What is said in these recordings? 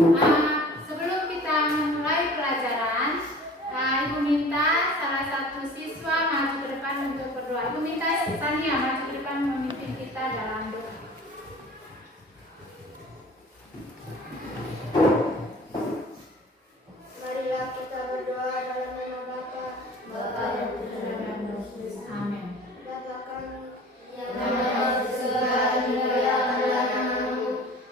Sebelum kita memulai pelajaran, Ibu minta salah satu siswa maju ke depan untuk berdoa. Ibu minta Sania maju ke depan memimpin kita dalam doa. Marilah kita berdoa dalam nama Bapa, dan Putra dan Roh Kudus. Amin. Bapa kami yang ada di surga, dimuliakanlah namamu.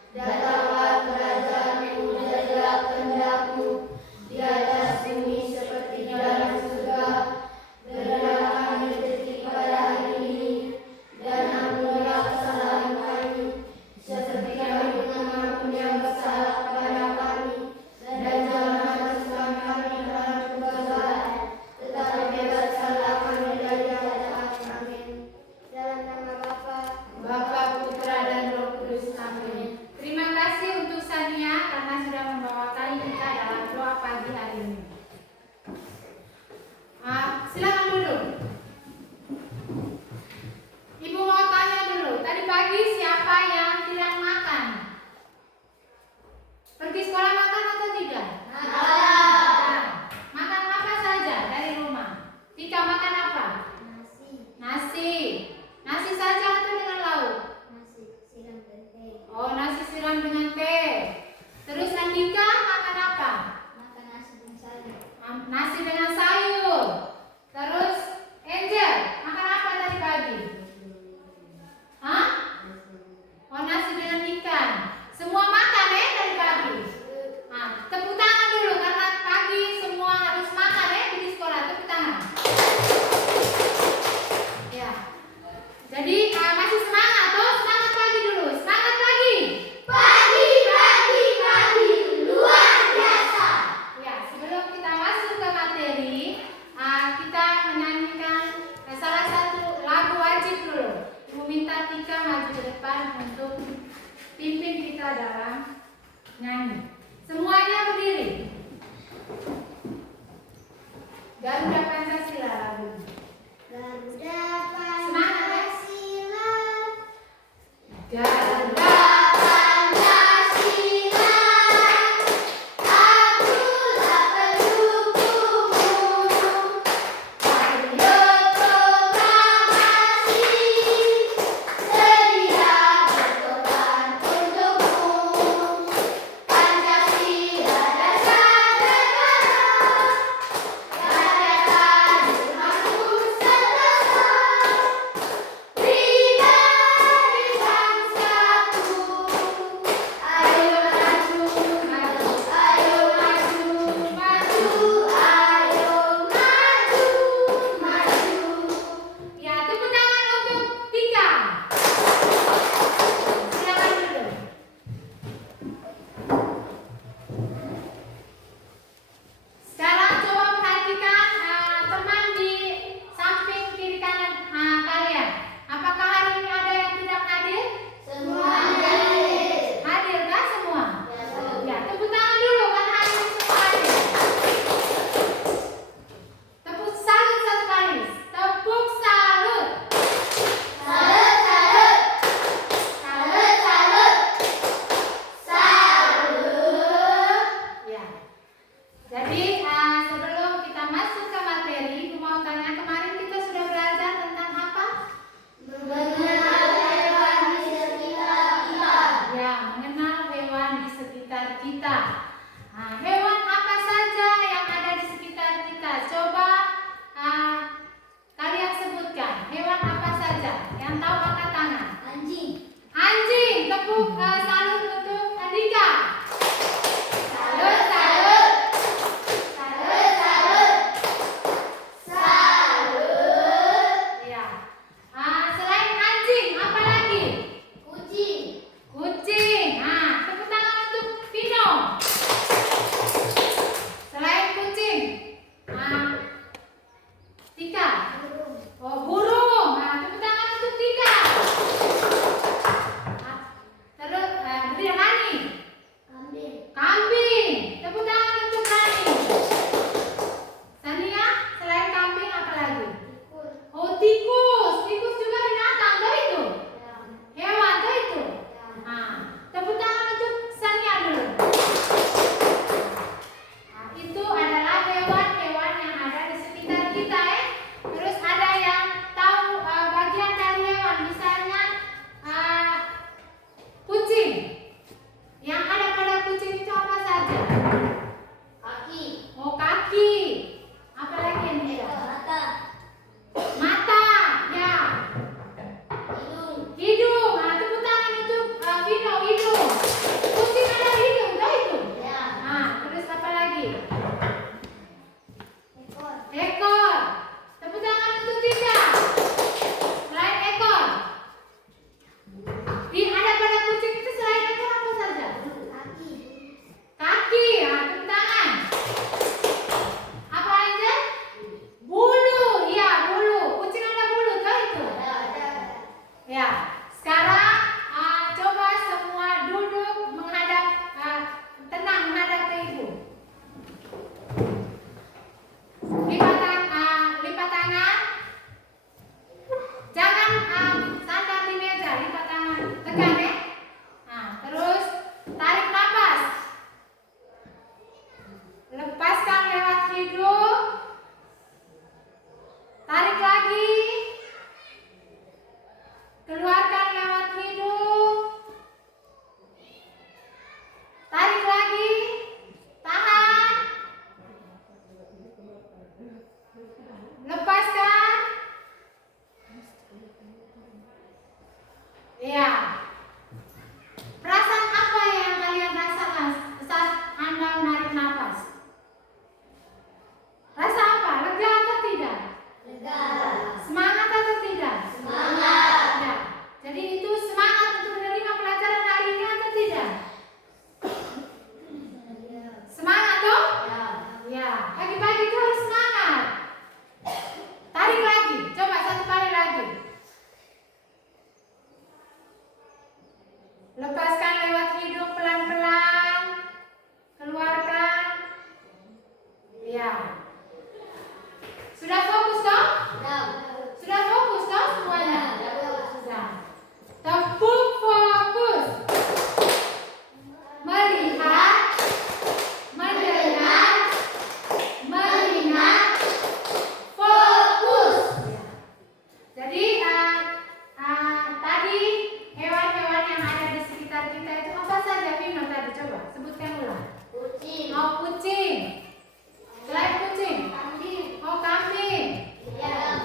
Datanglah kerajaanmu, jadilah kehendakmu di atas bumi seperti di dalam surga. Berilah kami rezeki pada hari ini, dan ampunilah kesalahan kami, seperti kami mengampuni yang bersalah kepada kami. Dan janganlah masukkan kami ke dalam kegelapan, tetapi bebaskanlah kami dari yang jahat. Amin. dalam nama Bapa, Bapa, Putra, dan Roh Kudus. Amin. Terima kasih untuk Sania karena sudah membawakan kita dalam doa pagi hari ini. Silakan duduk. Ibu mau tanya dulu, tadi pagi siapa yang tidak makan? Pergi sekolah makan atau tidak? Makan. Makan apa saja dari rumah? Tika makan apa? nasi, Nasi. Nasi saja atau dengan lauk? nasi siram tempe, Oh, nasi siram dengan teh. Terus Andika makan apa? makan nasi dan sayur, Nasi dengan sayur. Terus Angel makan apa tadi pagi? Hah? Oh, nasi dengan ikan. Semua makan dari pagi. Tepuk tangan dulu karena pagi semua harus makan di sekolah. Tepuk tangan. Ya. Jadi masih semangat toh? Semangat pagi dulu. Semangat pagi. pagi, luar biasa. Ya, sebelum kita masuk ke materi, kita menyanyikan salah satu lagu wajib dulu. Ibu minta Tika maju ke depan untuk pimpin kita dalam nyanyi. Semuanya berdiri. Garuda Pancasila lagu. Garuda Semangat, ya? Pancasila, Garuda. Pancasila, akulah pendukungmu. Ayo proklamasi, sedia berkorban untukmu. Pancasila dasar negara, rakyat adil makmur sentosa. Pribadi bangsa Tegang ya. Nah, terus tarik napas. Lepaskan lewat hidung. Tarik lagi. Keluarkan lewat hidung. Tarik lagi. Tahan. Lepaskan. Iya. Perasaan apa yang kalian rasakan saat Anda menarik nafas? Rasa apa? Lega atau tidak? Lega. Semangat atau tidak? Semangat. Ya. Jadi itu semangat untuk menerima pelajaran hari ini atau tidak? Semangat toh? Ya. Ya. Pagi-pagi itu harus semangat. Tarik lagi. Coba satu kali lagi. Lepaskan lewat hidung pelan-pelan. Keluarkan. Ya. Sudah fokus toh? Ya. Sudah fokus toh semuanya? Ya. Sudah. Tepuk fokus. Melihat, mendengar, mengingat, fokus. Ya. Jadi tadi hewan-hewan yang ada di sekitar kita itu apa saja, Vino tadi? Coba sebutkan ulang. Kucing. Oh, kucing. Selain kucing. Kambing. Oh, kambing. Ayam.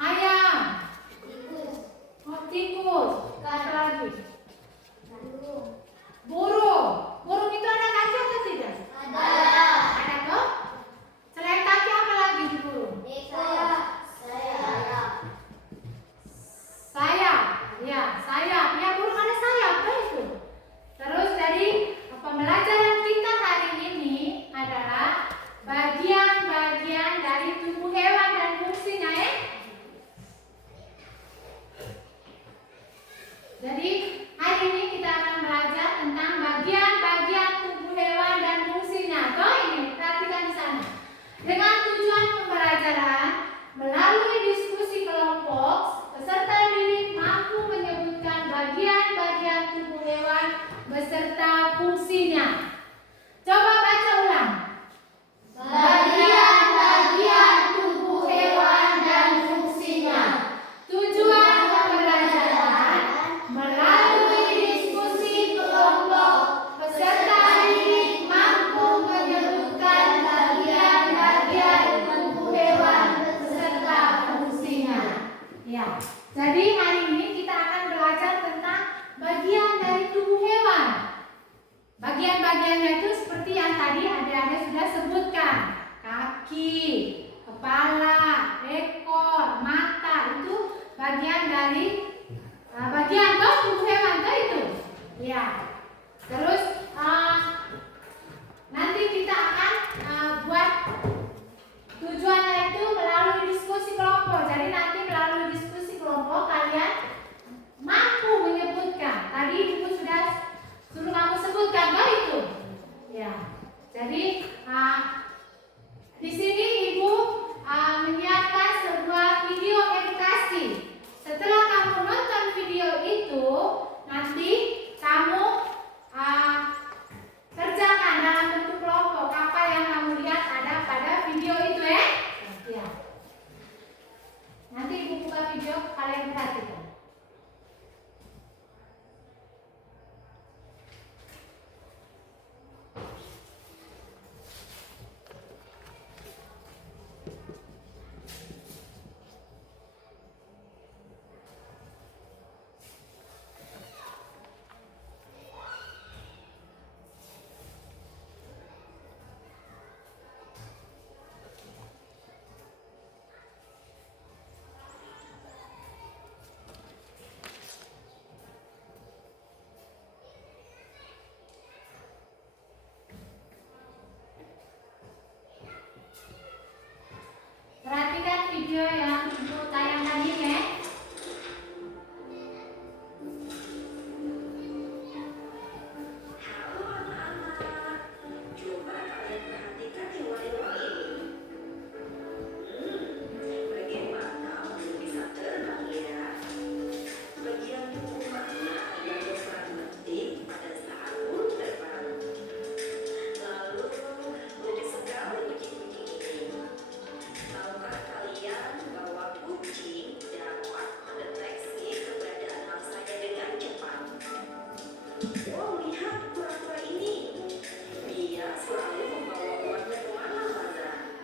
Ayam. Tikus. Oh, tikus. Apa lagi? Burung. Burung. Burung itu ada kaki atau tidak? Ada. Ada toh? Selain kaki apa lagi di burung? Ekor. Sayap. Sayap. Ya, sayap. Ya, burung ada sayap toh itu. Terus tadi pembelajaran kita hari ini adalah bagian-bagian dari tubuh hewan dan fungsinya ya. Jadi hari ini kita akan belajar tentang bagian-bagian tubuh hewan dan fungsinya. Toh ini perhatikan di sana. Dengan tujuan pembelajaran melalui diskusi kelompok, peserta didik mampu menyebutkan bagian-bagian tubuh hewan beserta fungsinya. Coba baca ulang. Bagian-bagian tubuh hewan dan fungsinya. Tujuan pembelajaran melalui diskusi kelompok, peserta didik mampu menyebutkan bagian-bagian tubuh hewan beserta fungsinya. Ya, jadi hari ini kita akan belajar tentang bagian dari tubuh hewan. Bagian-bagiannya itu seperti yang tadi adik-adik sudah sebutkan. Kaki, kepala, ekor, mata, itu bagian dari bagian toh tubuh hewan toh itu. Ya. Terus nanti kita akan buat tujuannya itu melalui diskusi kelompok. Jadi nanti melalui diskusi kelompok kalian mampu menyebutkan. Tadi ibu sudah suruh kamu sebutkan toh itu. Ya. Jadi di sini ibu menyiapkan sebuah video edukasi. Setelah kamu nonton video itu, nanti kamu kerjakan dalam bentuk kelompok apa yang kamu lihat ada pada video itu ya. Ya. Nanti ibu buka video, kalian perhatikan. Perhatikan video yang ibu tayangkan ini ya. Halo anak-anak, coba kalian perhatikan hewan-hewan ini. Bagaimana kamu bisa terbang ya? Bagian tubuh mana yang Wow, lihat kura-kura ini. Dia selalu membawa uangnya kemana-mana.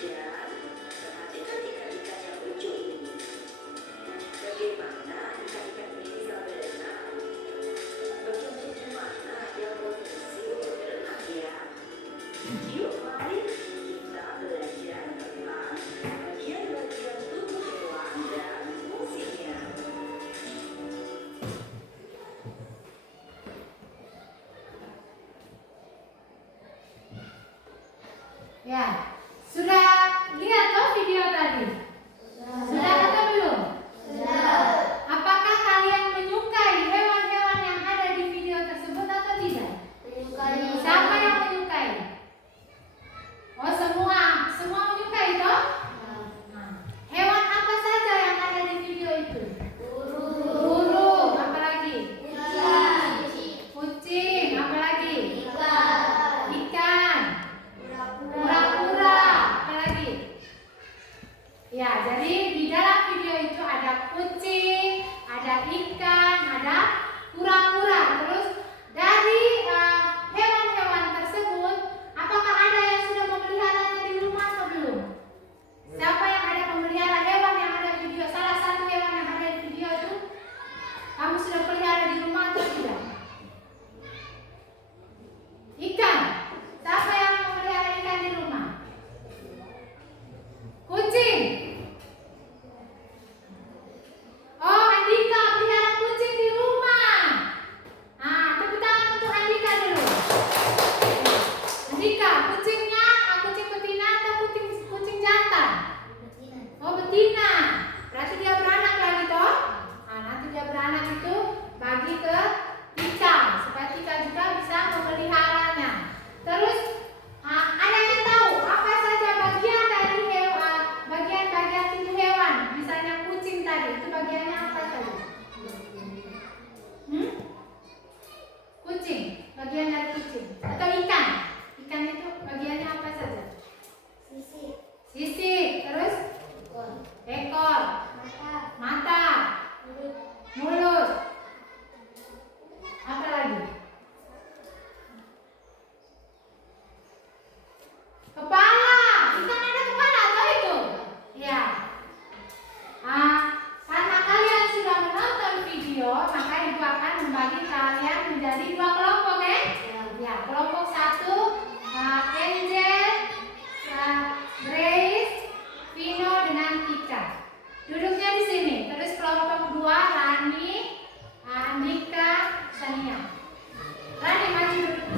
Dan perhatikan ikan-ikan yang lucu ini. Bagaimana ikan-ikan ini bisa berenang? Bagian mana yang berfungsi untuk berenang ya? Yuk mari kita belajar tentang bagian-bagian tubuh hewan dan fungsinya. Ya, sudah lihat toh video tadi? Sudah atau belum? Apakah kalian menyukai hewan-hewan yang ada di video tersebut atau tidak? Siapa yang menyukai? Oh, semua menyukai toh? Nah, hewan apa saja yang ada di video itu? Burung, apa lagi? Kucing, apa lagi? Ikan, kura-kura, apa lagi? Ya, jadi di dalam video itu ada kucing, ada ikan, ada kura-kura. Terus dari hewan-hewan tersebut, apakah ada yang sudah memeliharanya di rumah atau belum? Siapa yang ada memelihara hewan yang ada di video? Salah satu hewan yang ada di video itu, kamu sudah pelihara di rumah atau tidak? Ikan. Siapa yang memelihara ikan di rumah? Kucing. Oh, Andika pelihara kucing di rumah. Nah, tepuk tangan untuk Andika dulu. Andika, kucingnya kucing betina atau kucing jantan? Oh, betina. Berarti dia beranak lagi toh? Nah, nanti dia beranak itu bagi ke Tika supaya Tika juga bisa memeliharanya. Terus ada yang tahu apa saja bagian dari bagian-bagian tubuh hewan? Misalnya kucing tadi, itu bagiannya apa saja? Kucing, bagian dari kucing. Atau ikan? Ikan itu bagiannya apa saja? Sisik, terus ekor, mata, mulut. Apa lagi? Kepala. Ikan ada kepala atau itu? Ya. Karena kalian sudah menonton video, maka ibu akan membagi kalian menjadi dua kelompok, ya. Kelompok satu, Angel, Grace, Vino dengan Tika. Duduknya di sini. Terus kelompok dua, Rani, Andika, Sania. Rani maju duduk.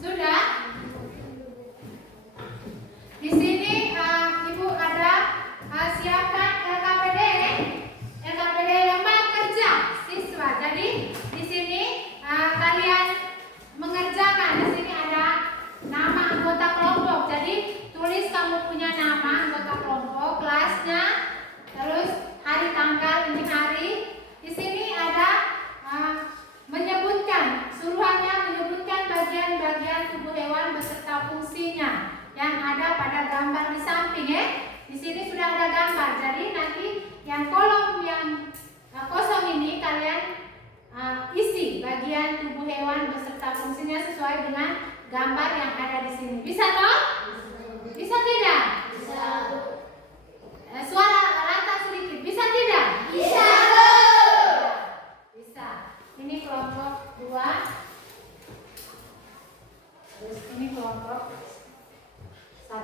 Sudah? Di sini ibu ada siapkan LKPD, lembaga kerja siswa. Jadi di sini kalian mengerjakan. Di sini ada nama anggota kelompok. Jadi tulis kamu punya nama anggota kelompok, kelasnya, terus hari tanggal ini hari. Di sini ada menyebutkan, suruhannya menyebutkan bagian-bagian tubuh hewan beserta fungsinya yang ada pada gambar di samping, ya. Di sini sudah ada gambar. Jadi nanti yang kolom yang kosong ini kalian isi bagian tubuh hewan beserta fungsinya sesuai dengan gambar yang ada di sini. Bisa toh? Bisa tidak? Bisa. Suara lantang sedikit. Bisa tidak? Bisa. Bisa. Ini kelompok 2. Terus ini kelompok 1.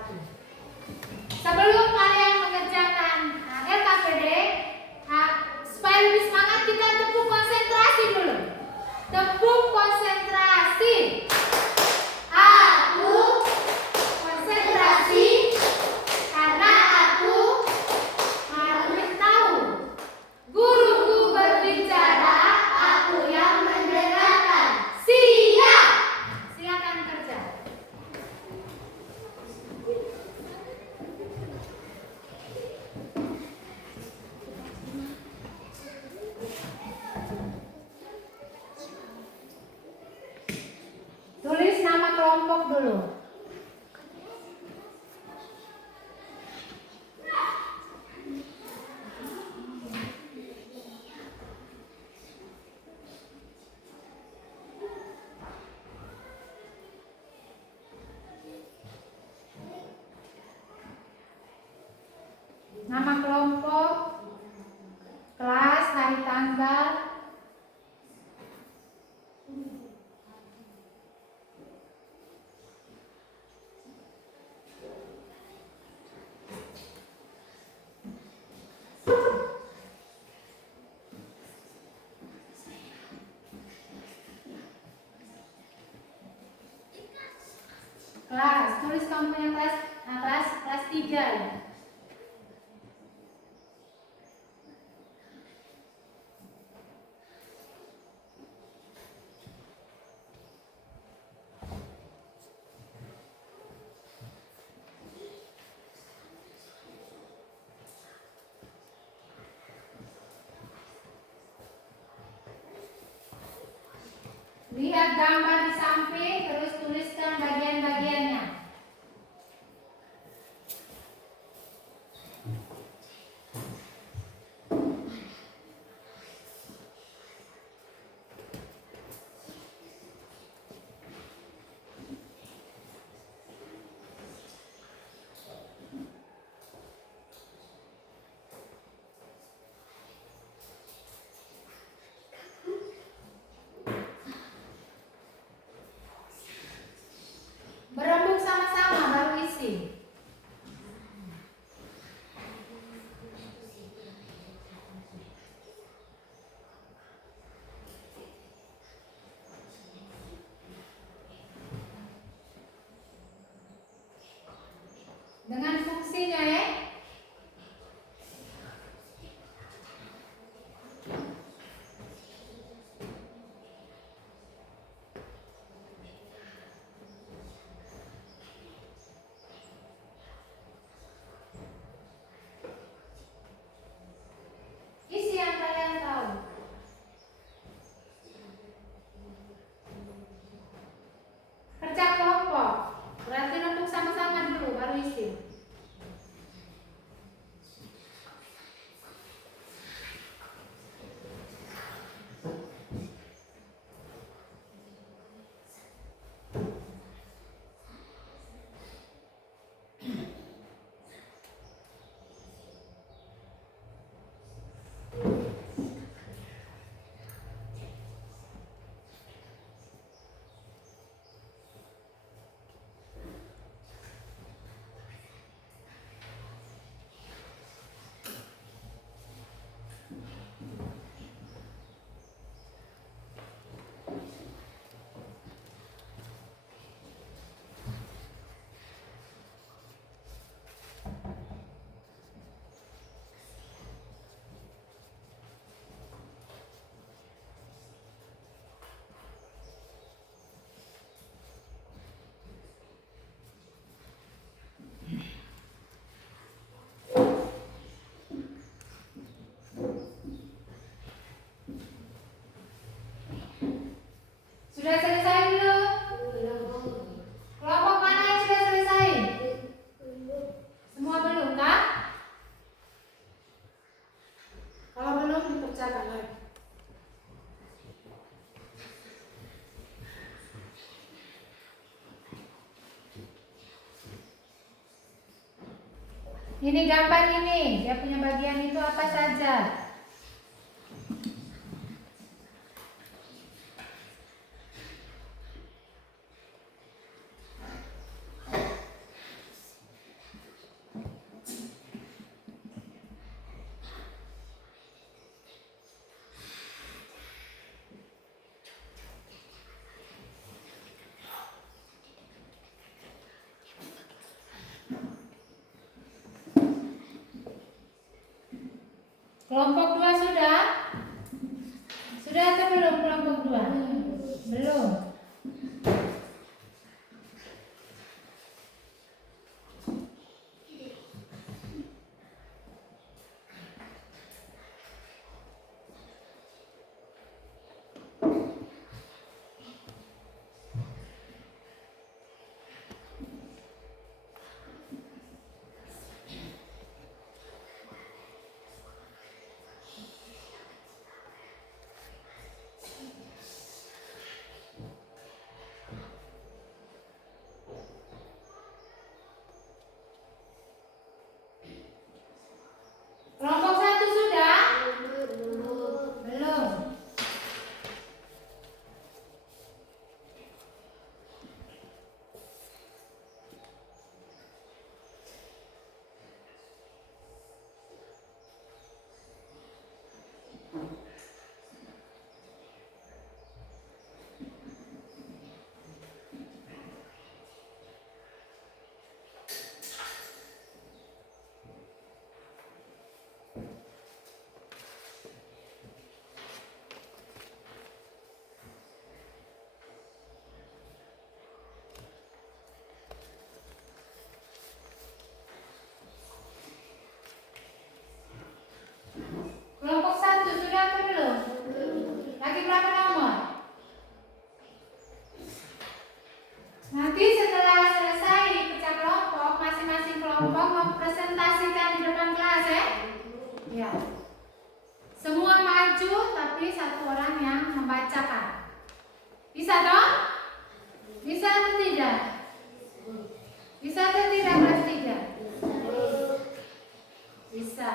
Sebelum kalian mengerjakan LKPD, supaya lebih semangat kita tepuk konsentrasi dulu. Tepuk konsentrasi. Aku Konsentrasi karena aku harus tahu. Guruku berbicara, aku yang mendengarkan. kelompok dulu. Nama kelompok, kelas, hari tanggal. Kelas, tulis kamu punya kelas 3 ya. Lihat gambar di samping, terus tuliskan bagian-bagiannya. Berembuk sama-sama baru isi. Dengan fungsinya ya. Isi yang kalian tahu. Kerja kelompok, berarti rembuk sama-sama dulu baru isi. Sudah selesai belum? Kelompok mana yang sudah selesai? Semua belum kan? Kalau belum dikerjakan lagi. Ini gambar ini, dia punya bagian itu apa saja? Kelompok 2 sudah? Sudah atau belum kelompok 2? Belum. Bisa dong? Bisa atau tidak? Bisa atau tidak kelas 3? Bisa.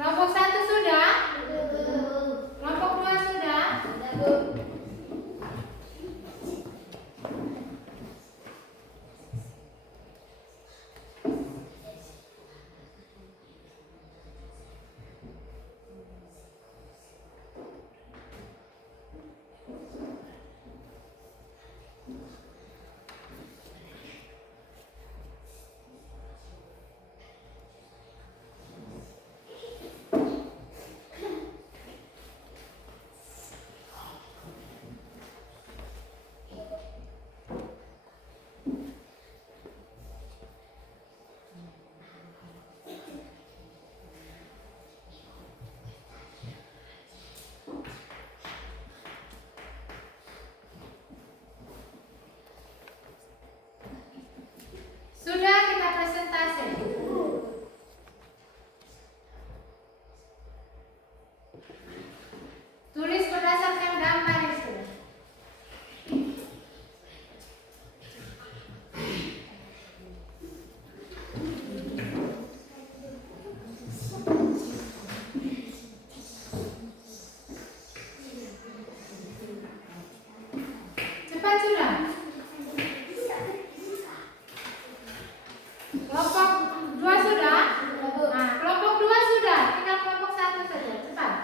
Kelompok 1 sudah? Kelompok 2 sudah? Sudah, kita presentasi. Tulis berdasarkan gambar itu. Cepat sudah. Kelompok 2 sudah? Nah, kelompok 2 sudah, tinggal kelompok 1 saja. Cepat.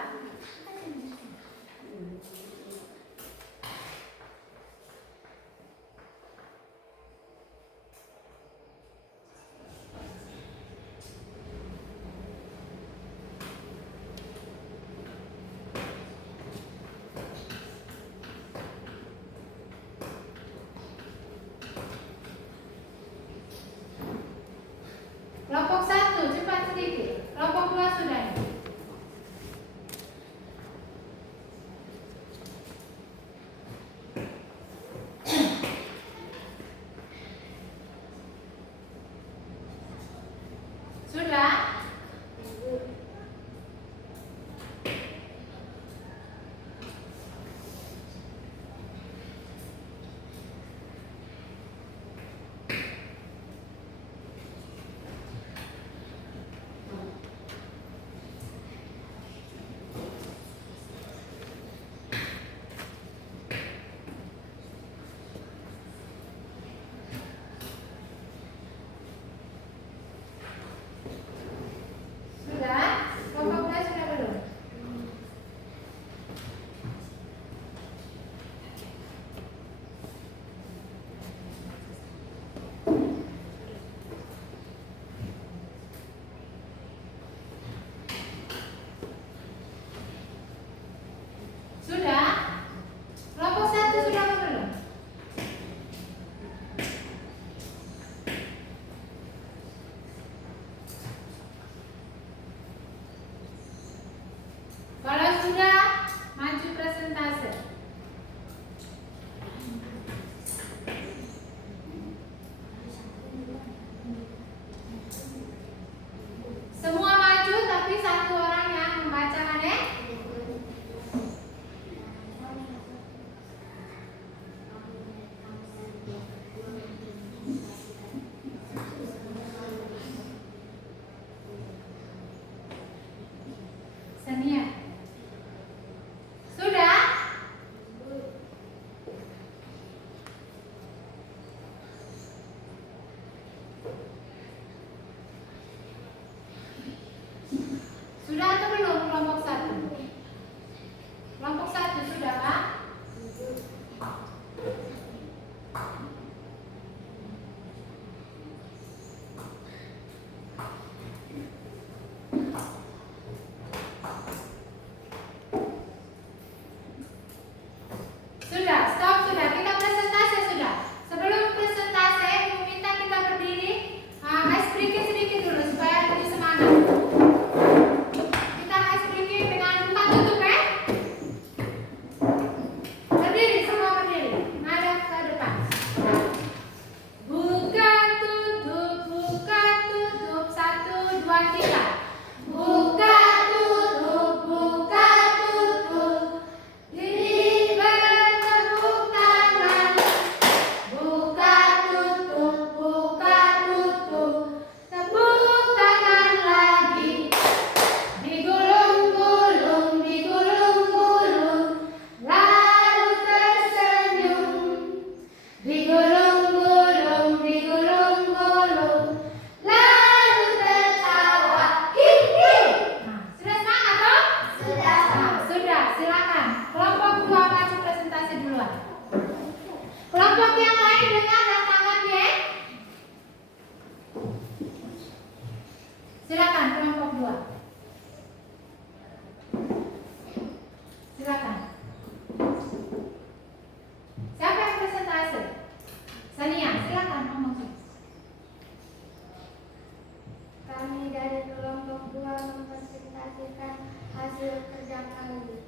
kali.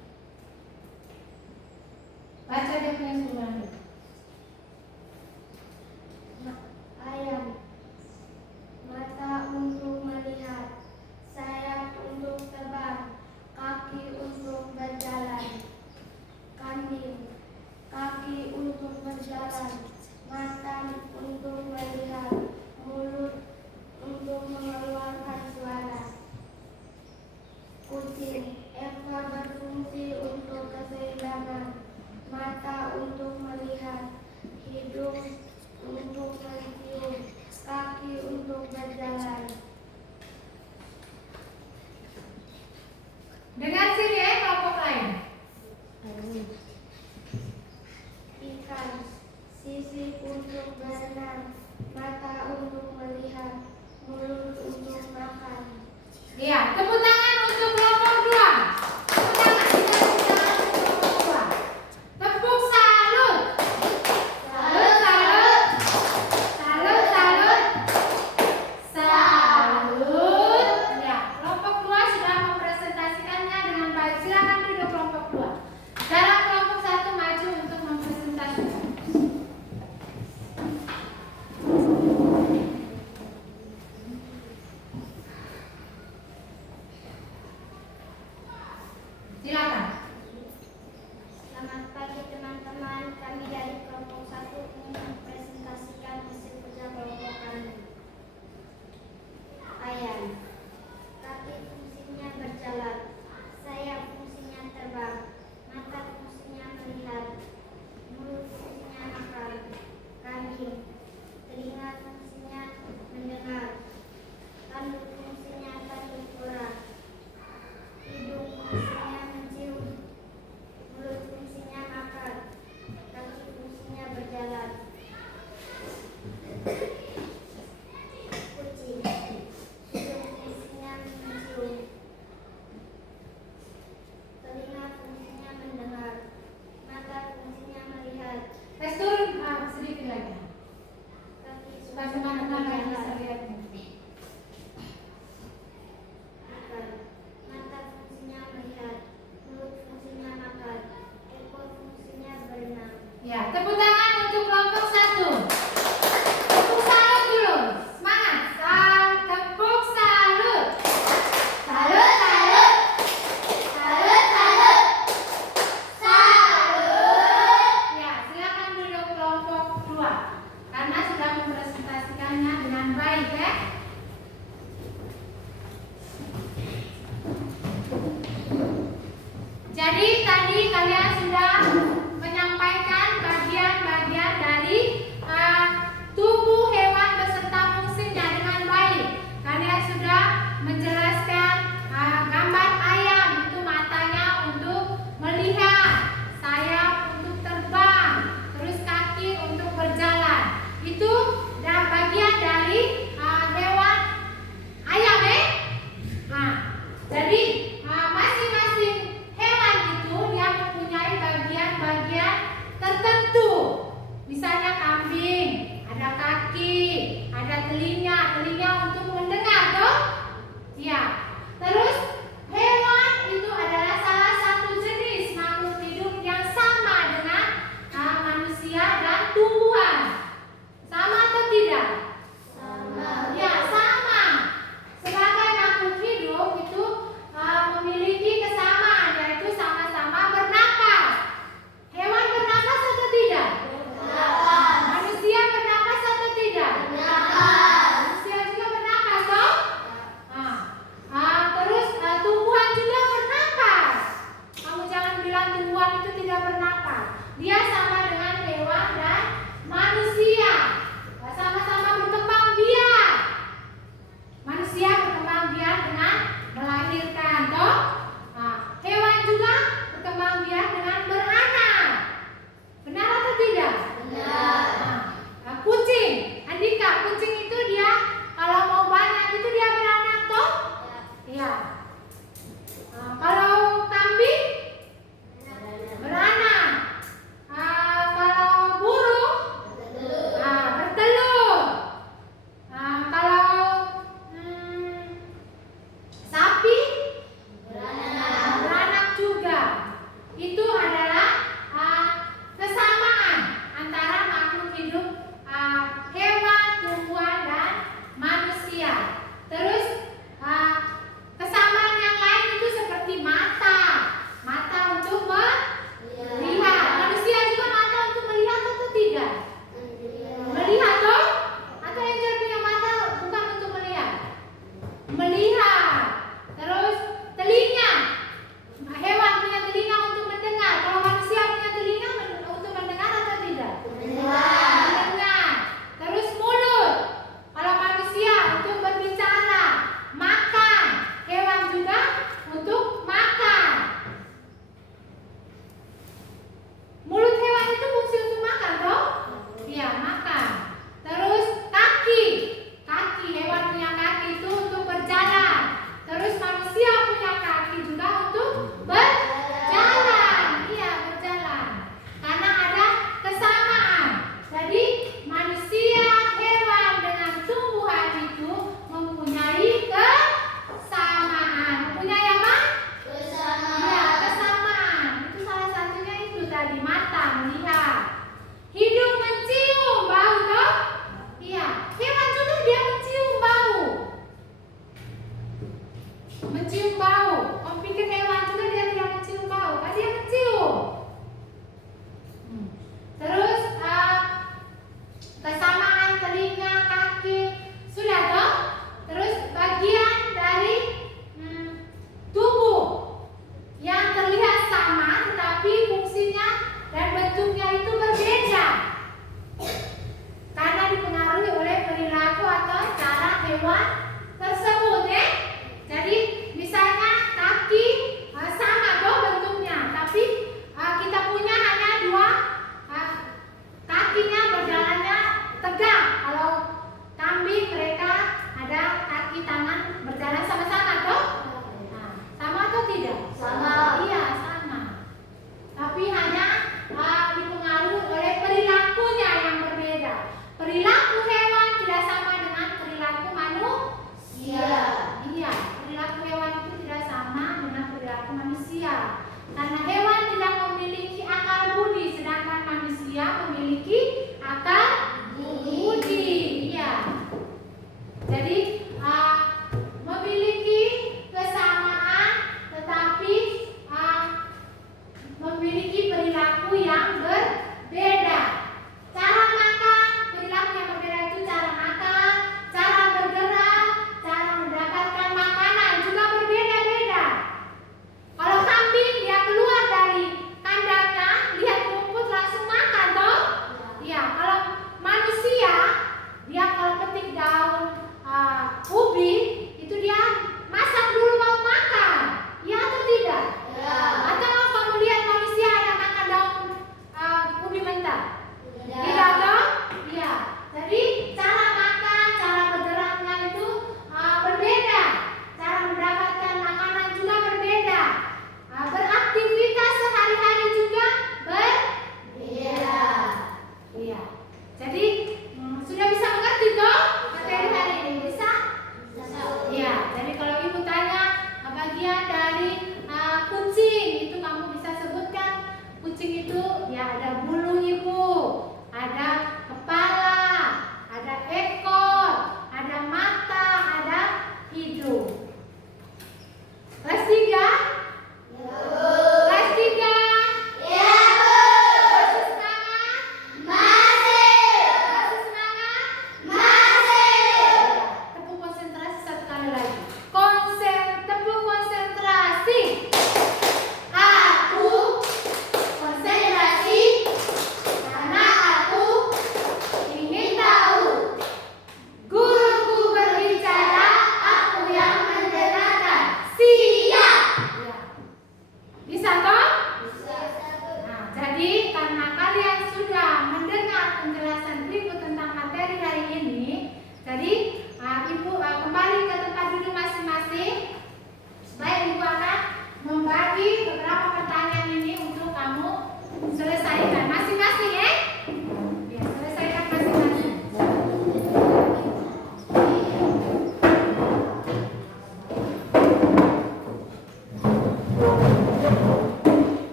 Baca dia punya surat. Ayam. Mata untuk melihat, sayap untuk terbang, kaki untuk berjalan. Kambing. Kaki untuk berjalan, mata untuk melihat, mulut untuk mengeluarkan suara. Kucing. Ekor berfungsi untuk keseimbangan, mata untuk melihat, hidung untuk mencium, kaki untuk berjalan. Dengar sini ya kelompok lain. Ikan. Sisik untuk berenang, mata untuk melihat, mulut untuk makan. Iya, tepuk tangan untuk kelompok 2. Tepuk tangan untuk kelompok 2. Tepuk salut. Salut, salut. Salut, salut. Salut. Ya, kelompok 2 sudah mempresentasikannya dengan baik. Silakan duduk kelompok 2. Sekarang kelompok 1 maju untuk mempresentasikan. Silakan. Selamat pagi teman-teman, kami dari kelompok 1 ingin mempresentasikan hasil kerja kelompok kami. Ayam. Kaki fungsinya berjalan, sayap fungsinya terbang, mata fungsinya melihat, mulut fungsinya makan. Kambing. Telinga fungsinya mendengar, tanduk fungsinya tanduk suara, hidung fungsinya mencium,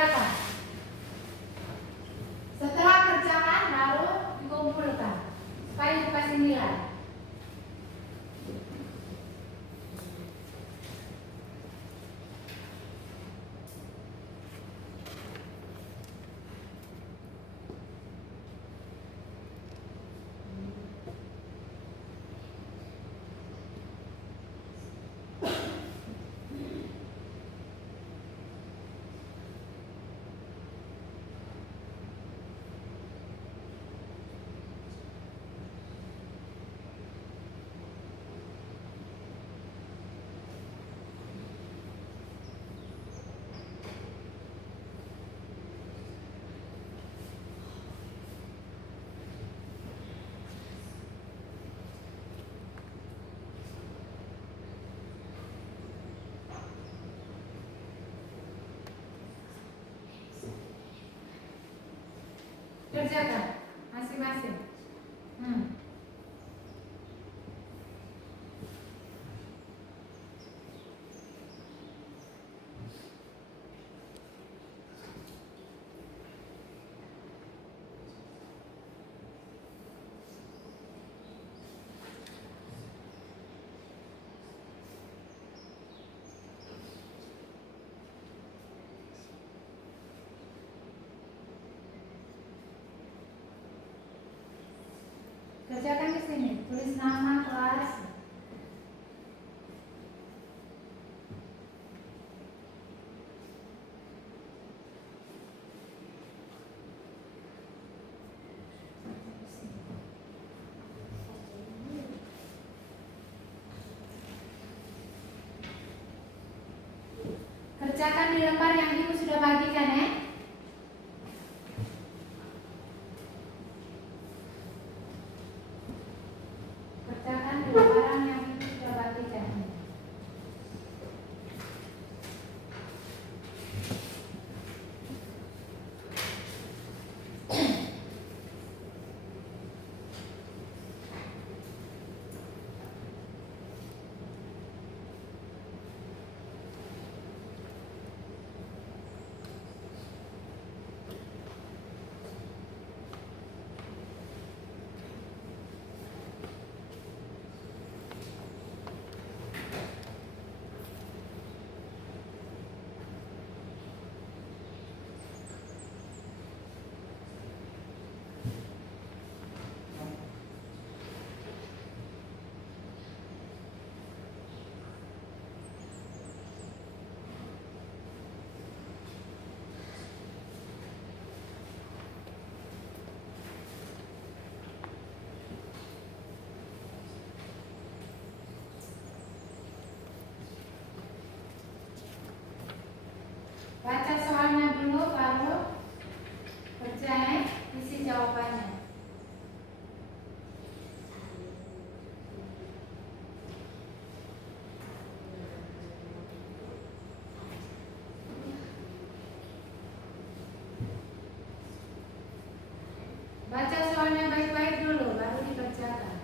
Kerjakan. Setelah kerjakan baru dikumpulkan supaya dikasih nilai. Kerjakan masing-masing. Kerjakan di sini, tulis nama kelas. Kerjakan di lembar yang ibu sudah bagikan ya. Kerjakan di lembaran yang ibu sudah bagikan. Baca soalnya dulu baru kerjain isi jawabannya. Baca soalnya baik-baik dulu baru dikerjakan.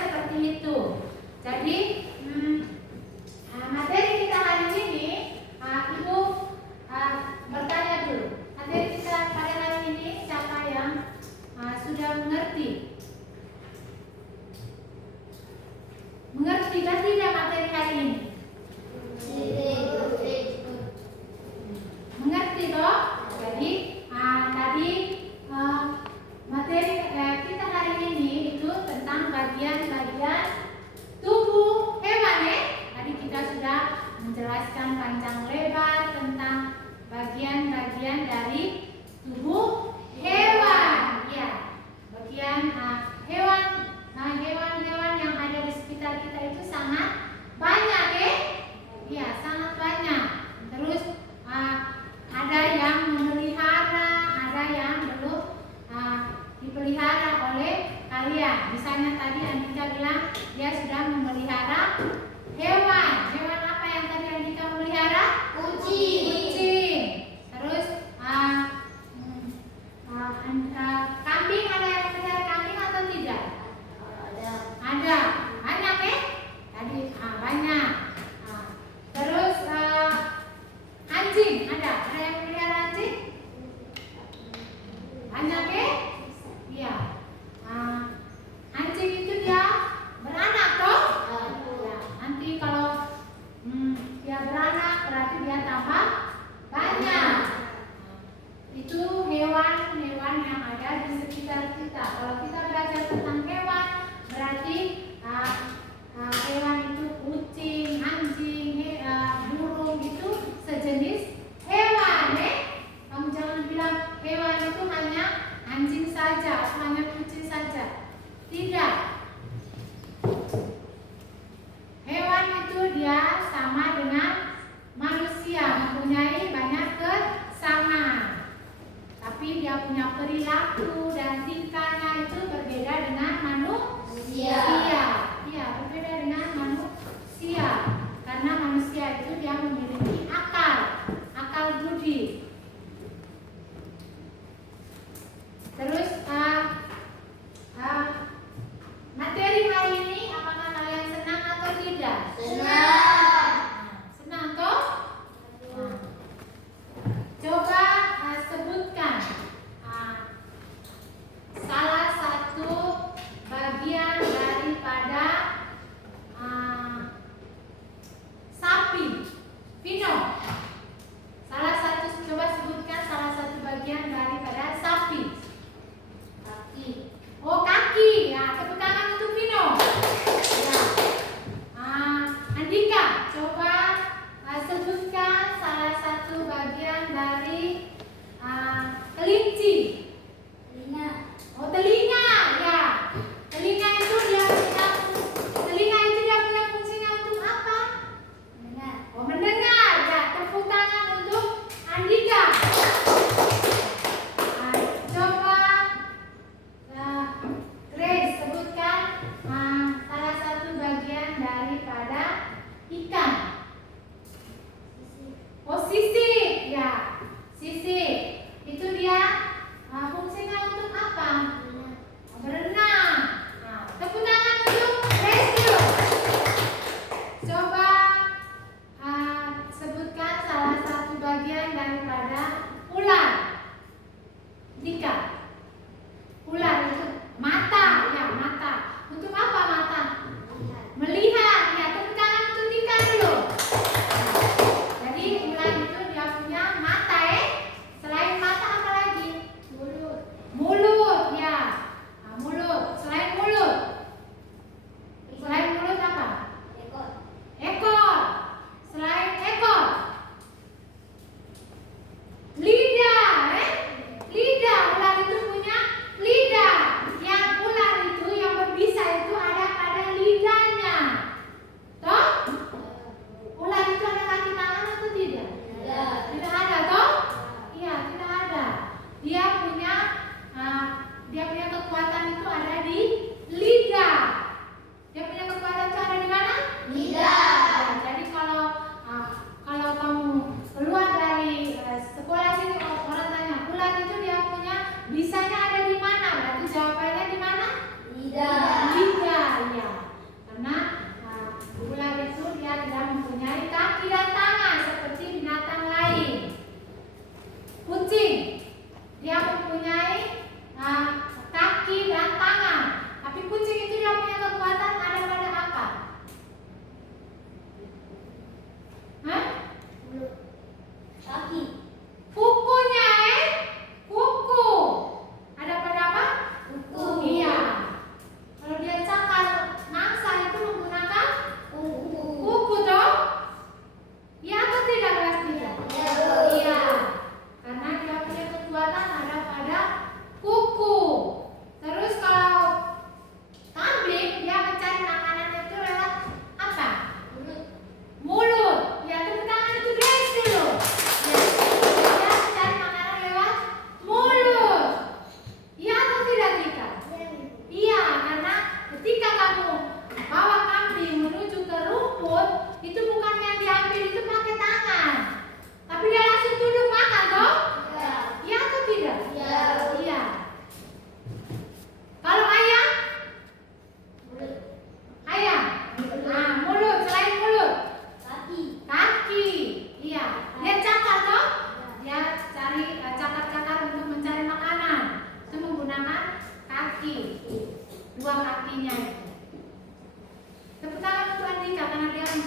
seperti itu. Jadi materi kita hari ini, Ibu bertanya dulu. Materi kita pada hari ini siapa yang sudah mengerti? Mengerti kan tidak materi hari ini? Mengerti toh? Jadi tadi materi kita hari ini itu tentang bagian-bagian tubuh hewan ya. Tadi kita sudah menjelaskan panjang lebar tentang bagian-bagian dari tubuh hewan. Ya, bagian hewan-hewan yang ada di sekitar kita itu sangat banyak ya. Ya, sangat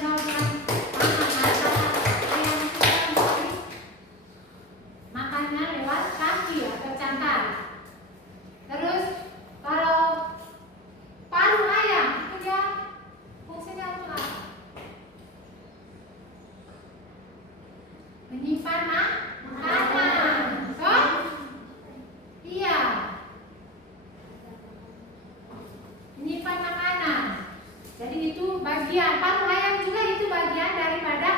misal dengan ayam itu kan makannya lewat kaki atau cangkang. Terus kalau paruh ayam itu dia fungsinya untuk apa? Menyimpan makanan. Betul? Iya. Menyimpan makanan. Jadi itu bagian paruh ayam juga itu bagian daripada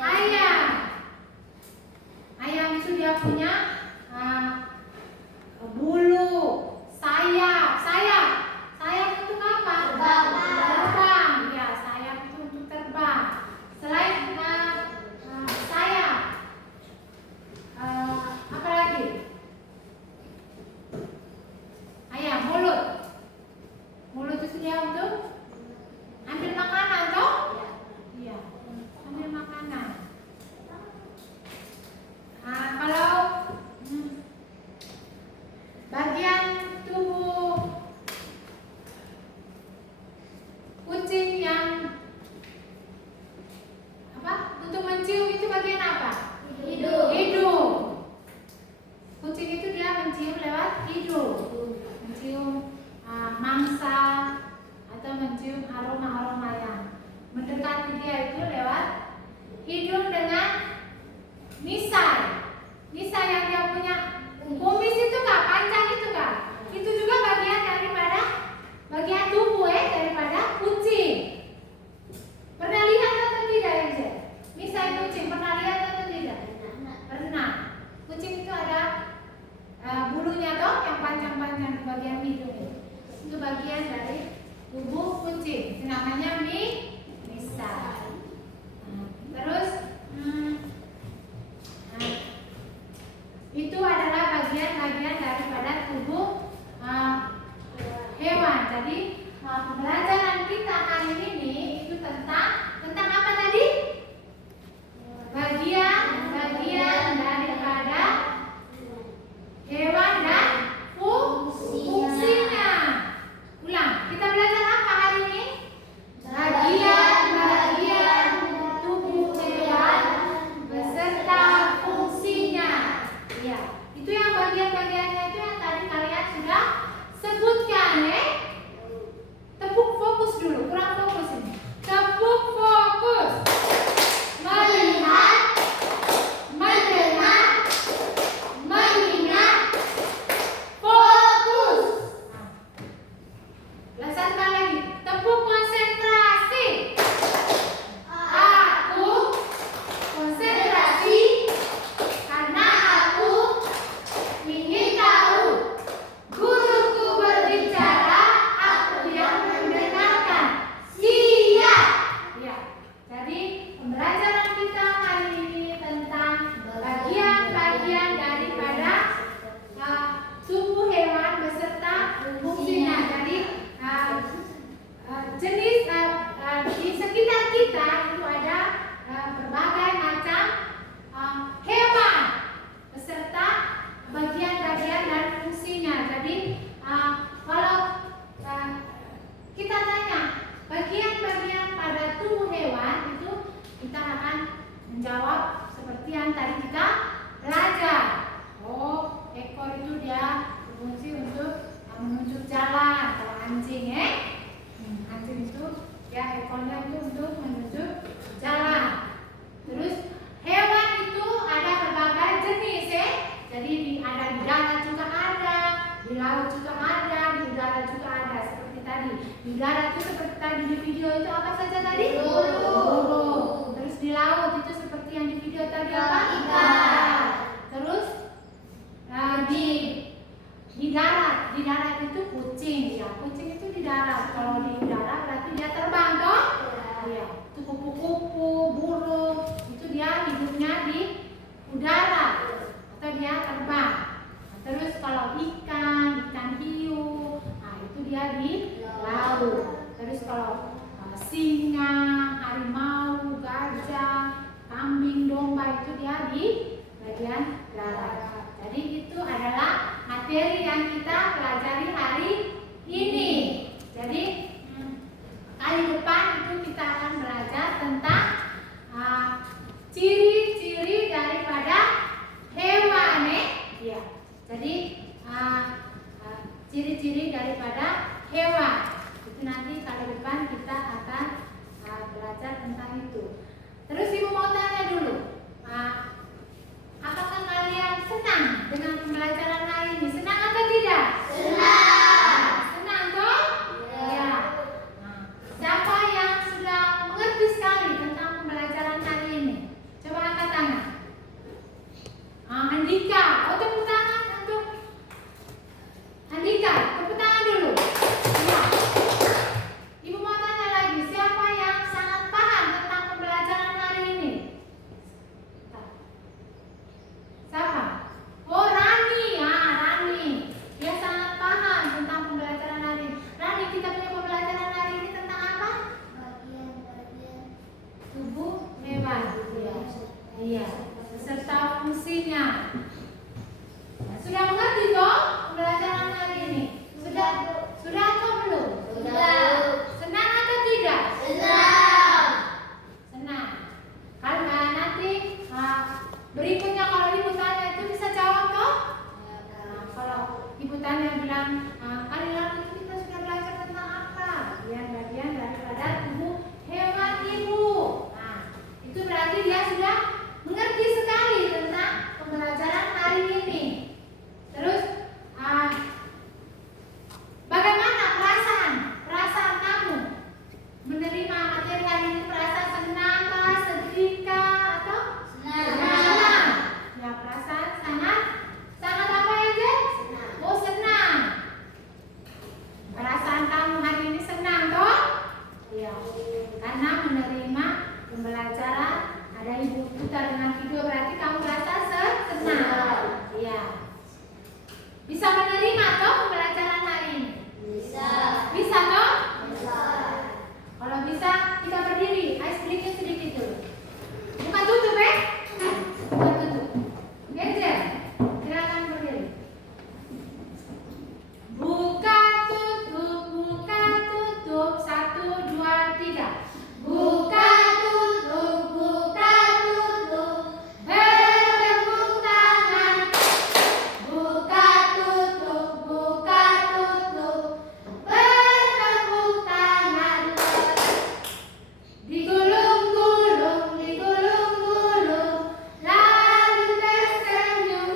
ayam. Ayam itu dia punya bulu, sayap untuk apa? Terbang. Ya, sayap itu untuk terbang. Selain sayap, apa lagi? Ayam, mulut itu dia untuk ambil makanan, toh? Iya, ambil makanan. Kalau bagian tubuh kucing yang apa? Untuk mencium itu bagian apa? Hidung. Kucing itu dia mencium lewat hidung. Mencium mangsa atau mencium aroma-aroma yang mendekati dia itu lewat hidung dengan misai yang dia punya kumis itu kah, panjang itu kah? Itu juga bagian daripada bagian tubuh daripada kucing. Pernah lihat atau tidak ya? Misai kucing pernah lihat atau tidak? Pernah. Kucing itu ada bulunya toh yang panjang-panjang di bagian hidung itu bagian dari tubuh kucing. Itu namanya misai. Terus itu adalah bagian-bagian daripada tubuh hewan. Jadi pembelajaran kita hari ini itu tentang apa tadi? Bagian-bagian daripada hewan dan fungsinya. Ulang, kita belajar apa hari ini? Bagian-bagian tubuh hewan beserta fungsinya. Ya, itu yang bagian-bagiannya itu yang tadi kalian sudah sebutkan, Tepuk fokus dulu, kurang fokus ini. Tepuk fokus. Melihat, mendengar, mengingat, fokus. Satu kali lagi. Tepuk konsentrasi. Aku konsentrasi karena aku ingin tahu. Guruku berbicara, aku yang mendengarkan. Siap. Ya. Jadi pembelajaran kita hari ini tentang bagian-bagian daripada tubuh hewan beserta fungsinya. Jadi jenis di sekitar kita itu ada berbagai macam hewan beserta bagian-bagian dan fungsinya. Jadi kalau kita tanya bagian-bagian pada tubuh hewan itu kita akan menjawab seperti yang tadi kita belajar. Oh, ekor itu dia berfungsi untuk menunjuk jalan. Kalau anjing, anjing itu ya ekornya itu untuk menunjuk jalan. Terus hewan itu ada berbagai jenis, Jadi ada di darat juga ada, di laut juga ada, di udara juga ada. Seperti tadi di darat itu seperti tadi di video itu apa saja tadi? Burung. Terus di laut itu seperti yang di video tadi apa? Ikan. Terus di darat itu kucing, ya kucing itu di darat. Kalau di udara berarti dia terbang, toh? Iya. Itu kupu-kupu, burung, itu dia hidupnya di udara atau dia terbang. Terus kalau ikan hiu, itu dia di laut. Terus kalau singa, harimau, gajah, kambing, domba itu dia di bagian darat. Jadi itu adalah materi yang kita pelajari hari ini. Jadi kali depan itu kita akan belajar tanya dulu, apakah kalian senang dengan pembelajaran hari ini? Senang atau tidak? Senang toh? Ya. Nah, siapa yang sudah mengerti sekali tentang pembelajaran hari ini? Coba angkat tangan. Andika, tepuk tangan untuk Andika, tepuk tangan dulu. Ya. Ibu mau tanya lagi, siapa yang sangat paham tentang pembelajaran hari ini? Siapa? Oh, Rani. Rani. Dia sangat paham tentang pembelajaran hari ini. Rani, kita punya pembelajaran hari ini tentang apa? Bagian-bagian Tubuh hewan. Iya. Beserta fungsinya. Nah, sudah mengerti toh pembelajaran hari ini? Sudah atau belum? Senang atau tidak? Senang. Karena nanti berikutnya kalau ibu tanya itu bisa jawab toh? Kalau ibu tanya bilang kali lalu itu kita sudah belajar tentang apa? Bagian daripada tubuh hewan ibu. Nah, itu berarti dia sudah mengerti sekali tentang pembelajaran hari ini. Terus bagaimana perasaan kamu menerima materi hari ini? Perasaan senang kah, sedih kah, atau senang? Ya, perasaan sangat apa ya, Jen? Oh, senang. Perasaan kamu hari ini senang toh? Iya. Karena menerima pembelajaran, ada ibu putar dengan video, berarti kamu merasa senang. Iya. Bisa menerima toh pembelajaran hari ini? Bisa toh? Kalau bisa, kita berdiri. Ice breaking sedikit dulu. Buka tutup Buka tutup. Angel, silakan berdiri. Buka tutup. 1, 2, 3. Buka tutup. Bertepuk tangan. Buka tutup. Bertepuk tangan. Digulung-gulung, lalu tersenyum.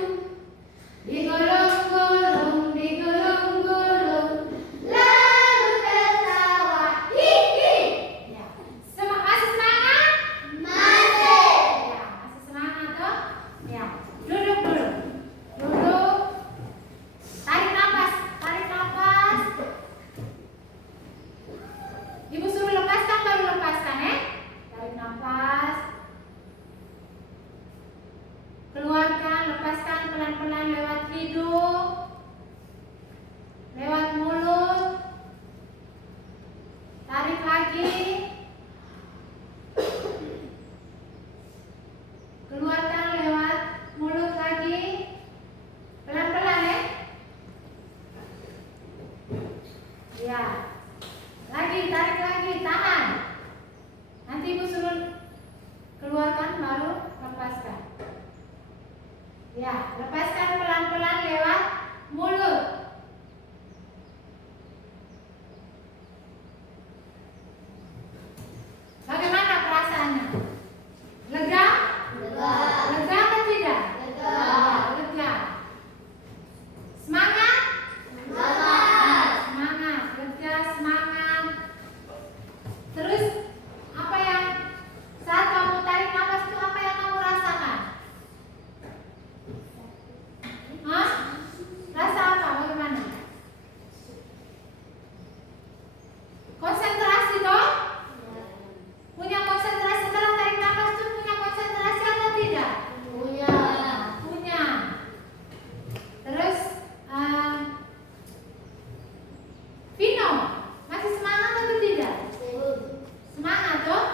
Digulung-gulung, lalu tertawa. Hihi. Ya. Masih semangat? Masih. Ya, masih semangat toh? Ya. Duduk dulu. Duduk. Tarik nafas. Ibu suruh lepaskan, baru lepaskan Tarik nafas. Keluarkan, lepaskan pelan-pelan lewat hidung, lewat mulut. Tarik lagi. Keluarkan lewat mulut lagi. Pelan-pelan Ya. Lagi, tarik lagi, tahan. Nanti ibu suruh keluarkan, baru lepaskan. Ya, lepaskan pelan-pelan lewat mulut. Bagaimana perasaannya? Lega? Lega atau tidak? Lega. Semangat? Semangat. Lega, semangat. Terus apa yang saat kamu tarik nafas itu, apa yang kamu rasakan? Rasa apa? Bagaimana? Konsentrasi toh? Punya konsentrasi setelah tarik nafas itu, punya konsentrasi atau tidak? Punya. Terus Vino, masih semangat atau tidak? Semangat toh?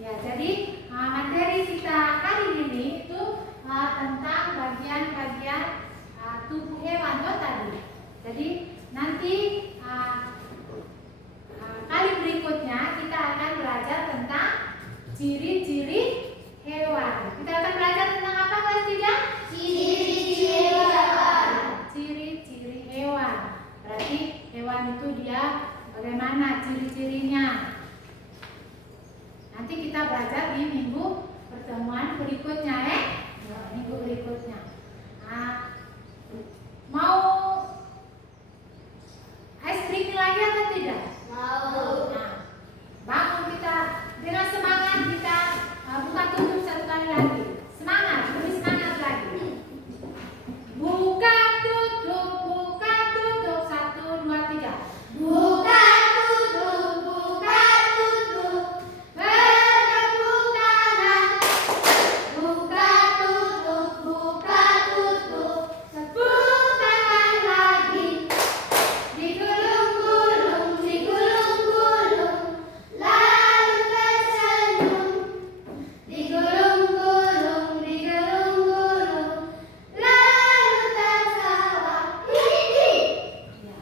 Ya, jadi materi kita hari ini itu tentang bagian-bagian tubuh hewan toh tadi. Jadi nanti kali berikutnya kita akan belajar tentang ciri-ciri hewan. Kita akan belajar tentang apa kelas 3? Ciri-ciri hewan. Ciri-ciri hewan. Berarti hewan itu dia bagaimana ciri-cirinya. Nanti kita belajar di minggu berikutnya minggu berikutnya. Nah, mau ice cream lagi atau tidak? Mau. Nah, bangun kita dengan semangat kita buka tutup satu kali lagi. Semangat, lebih semangat lagi. Buka tutup 1, 2, 3. Buka tutup, bertepuk tangan. Buka tutup, tepuk tangan lagi. Digulung-gulung, lalu tersenyum. Digulung-gulung, lalu tertawa. Hihi. Ya.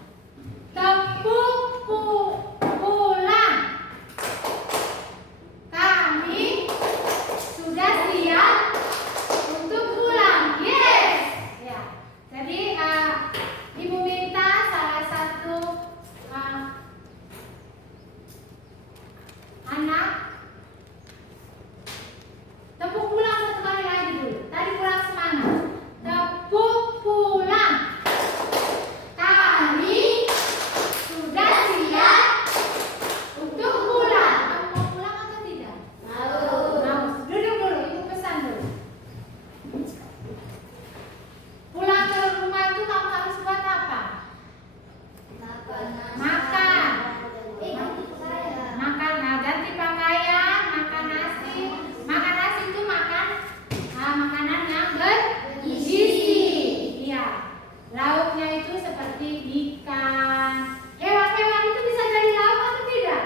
Tepuk pulang. Kami sudah siap untuk pulang. Yes. Ya. Jadi Ibu minta salah satu anak tepuk pulang satu kali lagi dulu. Tadi kurang semangat. Tepuk pulang. Kami sudah siap untuk pulang. Kamu mau pulang atau tidak? Mau. Mau. Duduk dulu, Ibu pesan dulu. Pulang ke rumah itu kamu harus buat apa? Makan. Makan, ganti pakaian, makan nasi. Makan nasi itu makan makanan yang bergizi. Iya. Lauknya itu seperti ikan. Hewan-hewan itu bisa jadi lauk atau tidak?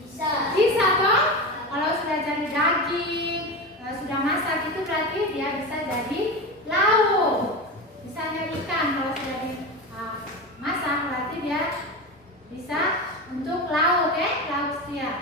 Bisa. Bisa toh? Kalau sudah jadi daging, sudah masak itu berarti dia bisa jadi lauk. Misalnya ikan kalau sudah dimasak berarti dia bisa untuk lauk, lauk siap.